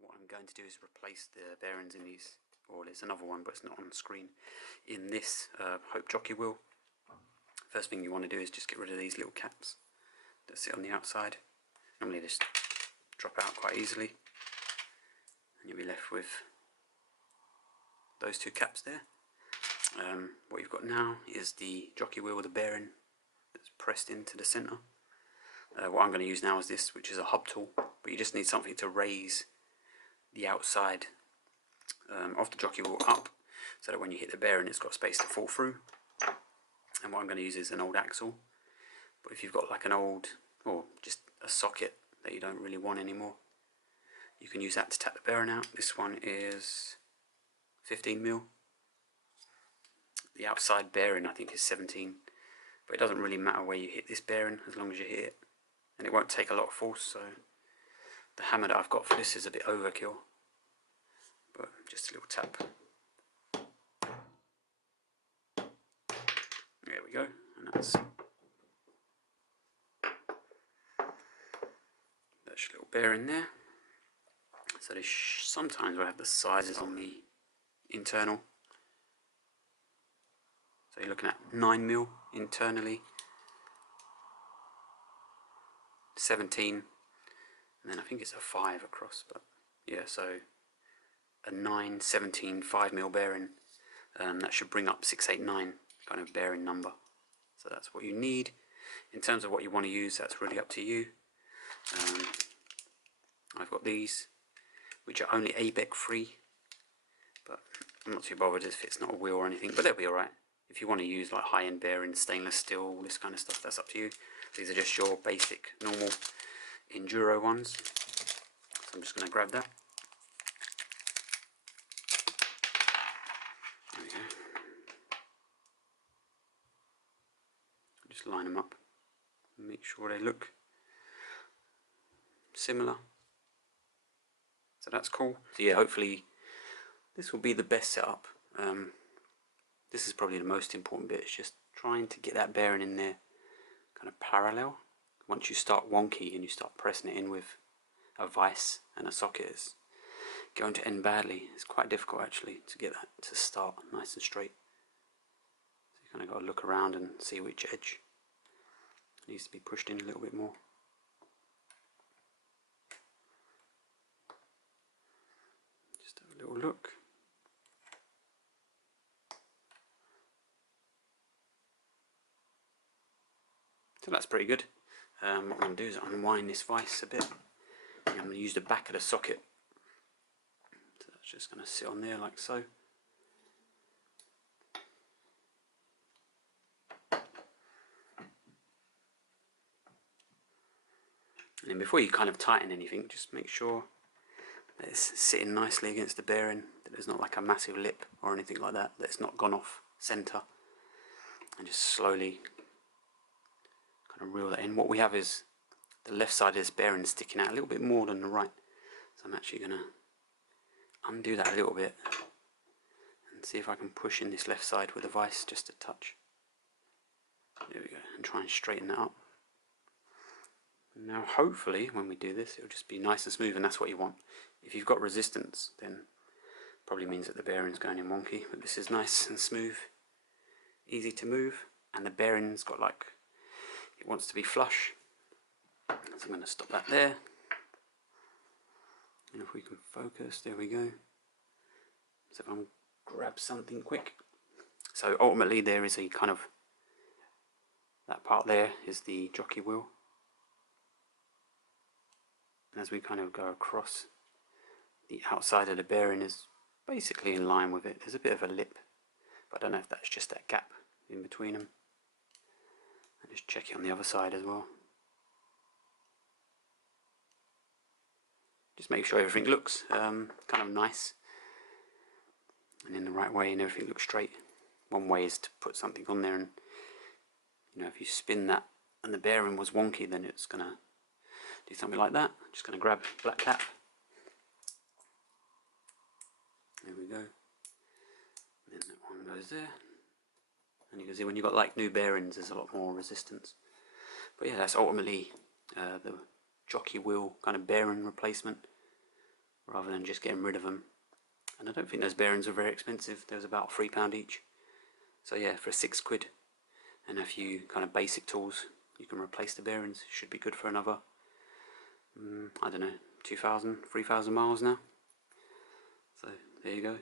what I'm going to do is replace the bearings in these, or there's another one but it's not on the screen, in this Hope jockey wheel. First thing you want to do is just get rid of these little caps that sit on the outside. Normally they just drop out quite easily, and you'll be left with those two caps there. What you've got now is the jockey wheel with the bearing that's pressed into the centre. What I'm going to use now is this, which is a hub tool, but you just need something to raise the outside of the jockey wheel up, so that when you hit the bearing it's got space to fall through. And what I'm going to use is an old axle, but if you've got like an old, or just a socket that you don't really want anymore, you can use that to tap the bearing out. This one is 15mm. The outside bearing I think is 17, but it doesn't really matter where you hit this bearing as long as you hit it, and it won't take a lot of force. So the hammer that I've got for this is a bit overkill, but just a little tap. There we go, and that's a little bearing there. So this sometimes will have the sizes on the internal. So you're looking at 9mm internally, 17, and then I think it's a 5 across, but yeah, so a 9, 17, 5mm bearing, that should bring up 689 kind of bearing number. So that's what you need. In terms of what you want to use, that's really up to you. I've got these, which are only ABEC free, but I'm not too bothered if it's not a wheel or anything, but they'll be alright. If you want to use like high-end bearings, stainless steel, all this kind of stuff, that's up to you. These are just your basic, normal enduro ones. So I'm just going to grab that. There we go. Just line them up and make sure they look similar. So that's cool. So yeah, hopefully this will be the best setup. This is probably the most important bit, it's just trying to get that bearing in there kind of parallel. Once you start wonky and you start pressing it in with a vise and a socket, it's going to end badly. It's quite difficult actually to get that to start nice and straight. So you kind of got to look around and see which edge needs to be pushed in a little bit more. Just have a little look. So that's pretty good. What I'm going to do is unwind this vise a bit. And I'm going to use the back of the socket. So that's just going to sit on there like so. And then before you kind of tighten anything, just make sure that it's sitting nicely against the bearing, that there's not like a massive lip or anything like that, that it's not gone off centre. And just slowly kind of reel that in. What we have is the left side of this bearing sticking out a little bit more than the right. So I'm actually going to undo that a little bit and see if I can push in this left side with a vise just a touch. There we go, and try and straighten that up. Now hopefully when we do this it'll just be nice and smooth, and that's what you want. If you've got resistance then probably means that the bearing's going in wonky, but this is nice and smooth, easy to move, and the bearing's got like, it wants to be flush. So I'm going to stop that there, and if we can focus, there we go. So if I grab something quick, so ultimately there is a kind of, that part there is the jockey wheel. And as we kind of go across, the outside of the bearing is basically in line with it. There's a bit of a lip, but I don't know if that's just that gap in between them. And just check it on the other side as well. Just make sure everything looks kind of nice and in the right way, and everything looks straight. One way is to put something on there, and you know, if you spin that and the bearing was wonky, then it's gonna do something like that. I'm just going to grab black cap. There we go. And then that one goes there. And you can see when you've got like new bearings there's a lot more resistance. But yeah, that's ultimately the jockey wheel kind of bearing replacement. rather than just getting rid of them. And I don't think those bearings were very expensive. They was about £3 each. So yeah, for £6 and a few kind of basic tools, you can replace the bearings. Should be good for another, I don't know, 2,000, 3,000 miles now. So there you go.